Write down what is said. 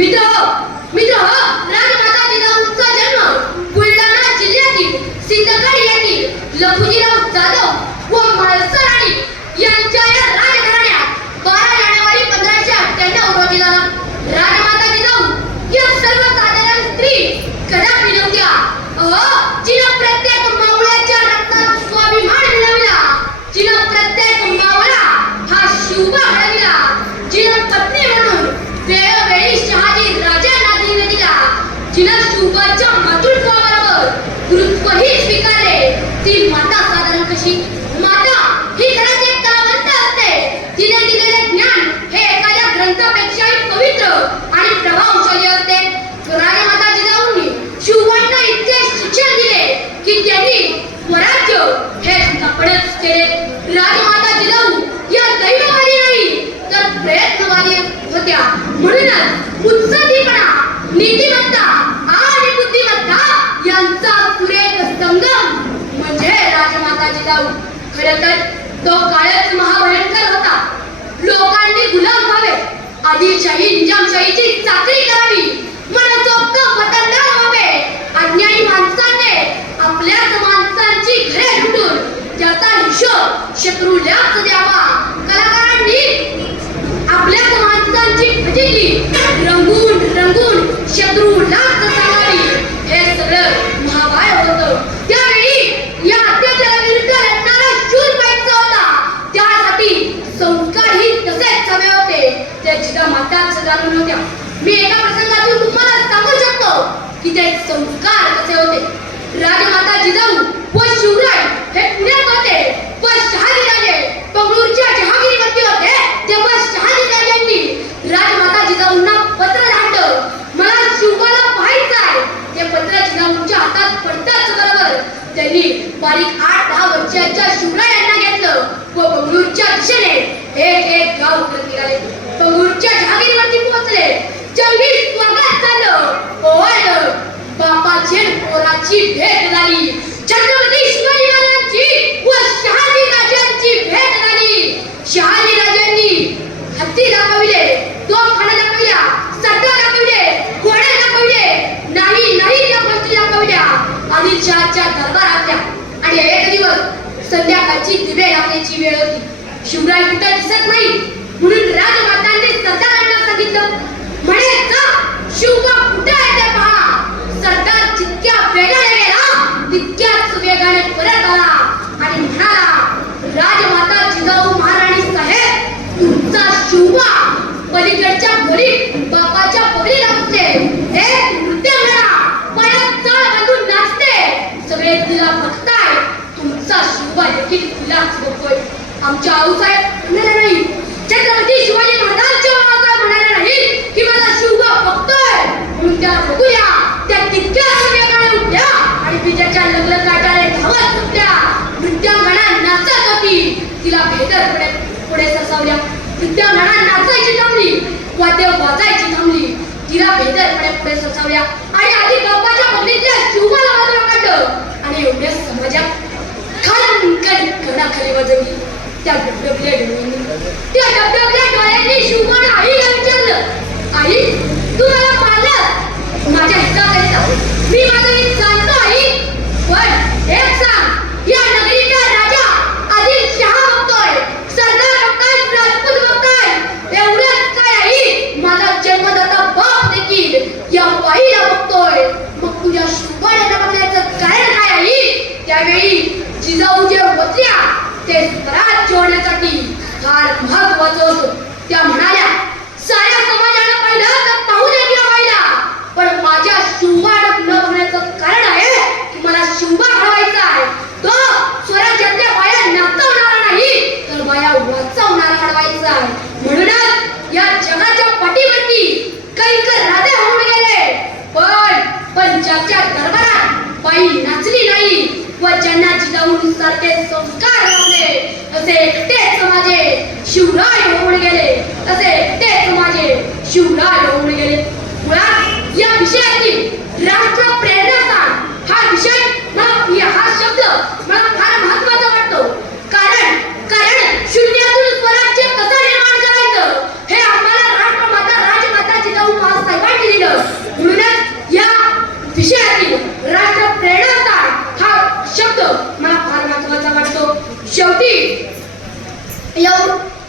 मित्र राजमाता जिजाऊंचा जन्म बुलढाणा जिल्ह्यातील सिंदखेड येथील लखुजीराव जाधव व म्हाळसा राणी यांच्या या राजघराण्यात 12 जानेवारी 1598 रोजी झाला. राजमाता जिजाऊ या सर्वसाधारण स्त्री कदापि नव्हत्या. जिनं प्रत्येक मावळ्याच्या रक्तात स्वाभिमान मिळवला, जिनं प्रत्येक मावळा हा शिवबा घडविला, जिनं पत्नी म्हणून वेळोवेळी शहाजी राजांना धीर दिला, जिनं शिवबाच्या मातृत्वाबरोबर गुरुत्वही स्वीकारले, ती माता साधारण कशी? माता ही खरंच एक कलावंत असते. तिने दिलेले ज्ञान हे एखाद्या ग्रंथापेक्षाही पवित्र आणि प्रभावशाली असते. राजमाता जिजाऊंनी शिवबांना इतके शिक्षण दिले की त्यांनी स्वराज्य हे स्थापनच केले. राजमाता जिजाऊ या दैववादी नाही तर प्रयत्नवादी होत्या. म्हणूनच उत्साहीपणा, नीतिमत्ता आणि बुद्धिमत्ता यांचा सुरेख संगम म्हणजे राजमाता जिजाऊ. खरं तर तो काळच महाभयंकर होता. लोकांनी गुलाम व्हावे, आदिलशाही निजामशाहीची चाकरी करावी, मनसोक्त वतनदार व्हावे, अन्यायी माणसाने आपल्याच माणसांची घरे लुटून त्याचा हिशोब शत्रूलाच द्यावा. कलाकारांनी आपल्याच माणसांची फजिती रंगून रंगून शत्रूलाच सांगावी. हे सगळं महाबाय होतं. त्यावेळी या अत्याचाराविरुद्ध लढणारा शूर व्हायचा होता. त्यासाठी संस्कारही तसेच हवे होते. त्या जिजामाताच जाणून होत्या. मी एका प्रसंगातून तुम्हाला सांगू शकतो की ते संस्कार कसे होते. राजमाता जिजाऊ व शिवराय हे पुण्यात होते व शहाजीराजे बंगळूरच्या जहागिरीवरती होते. तेव्हा शहाजीराजांनी राजमाता जिजाऊंना पत्र धाडलं, मला शिवबाला पाहायचं आहे. ते पत्र जिजाऊंच्या हातात पडताच बरोबर त्यांनी बारीक 8-10 वर्षाच्या शिवरायांना घेतलं व बंगळूरच्या दिशेने एक गाव उघडत निघाले. बंगळूरच्या जहागिरीवरती पोहोचले. जंगी स्वागत झालं, ओवाळलं. बापाची पोराची भेट झाली. छत्रपती शिवाजी महाराजांची व शहाजी राजांची भेट झाली. शहाजी राजांनी हत्ती दाखविले, तोफखाना दाखविल्या, सट्टा दाखविले, घोडे दाखविले, नाही त्या गोष्टी दाखविल्या आदिलशहाच्या दरबारातल्या. आणि एक दिवस संध्याकाळची दिवे लावण्याची वेळ होती. शिवराय कुठे दिसत नाही म्हणून राजमातांनी सरदारांना सांगितलं, म्हणे जा शिवबा कुठे आहे ते पहा. सरदार जितक्या वेगाने गेला तितक्याच वेगाने परत आला आणि म्हणाला, राजमाता जिजाऊ महाराणी साहेब, तुमचा शिवबा पलीकडच्या खोलीत बापाच्या पगडीला बसले. एक नृत्य म्हणा, पायात चाळ बांधून नाचते. सगळे तिला बघताय. तुमचा शिवबा देखील तिलाच बघतोय. आमच्या आऊसाहेब म्हणाले नाही, छत्रपती शिवाजी महाराजांच्या आऊसाहेब म्हणाले नाही की माझा शिवबा बघतोय म्हणून त्या बघूया. त्या तितक्याच वेगाने उठल्या आणि विजेच्या लग्नकाटाने धावत सुटल्या. नृत्यांगणा नाचत होती. तिला भेदरपणे पुढे सरसावल्या. नृत्यांगणा नाचायची थांबली, वाद्य वाजायची थांबली. तिला भेदरपणे पुढे सरसावल्या आणि आधी बापाच्या बगलीतल्या शिवबाला बाजूला काढलं आणि एवढ्या समाजात खाली वाजवली. त्या डबडबल्या डोळ्यांनी शिवबाने आईला विचारलं, आई तू मला मारलं माझ्या हिताकरिता. मी माझं हित जाणतो आई, पण एक सांग, या नगरीचा राजा आदिलशहा बघतोय, सरदार बघताय, राजपूत बघताय. एवढंच काय आई, माझा जन्मदाता बाप देखील या बाईला बघतोय. मग तुझ्या शिवबाने बघण्याचं कारण काय आई? त्यावेळी जिजाऊ जे होत्या ते स्वराज्य होण्यासाठी फार महत्वाचं होतं. त्या म्हणाल्या, साऱ्या समाजाला पाहिलं तर पाहू दे त्या बाईला, पण माझ्या शिवबाला न बघण्याचं कारण आहे की मला शिवबा घडवायचा आहे. तो स्वराज्यातल्या बाया नाचवणारा नाही तर बाया वाचवणारा घडवायचा आहे. म्हणूनच या जगाच्या पाठीवरती कैकर राजे होऊन गेले, पण जगाच्या दरबारात बाई नाचली नाही व ज्यांना जिजाऊंसारखे संस्कार लावले असे एकटेच माझे शिवराय होऊन गेले. असे एकटेच माझे शिवराय होऊन गेले. मुळात या विषयातील राष्ट्र प्रेरणास्थान हा विषय हा शब्द मला फार महत्वाचा वाटतो. कारण शून्यातून स्वराज्य कसं निर्माण करायचं हे आम्हाला राजमाता जिजाऊ महासाहेबांनी एवढं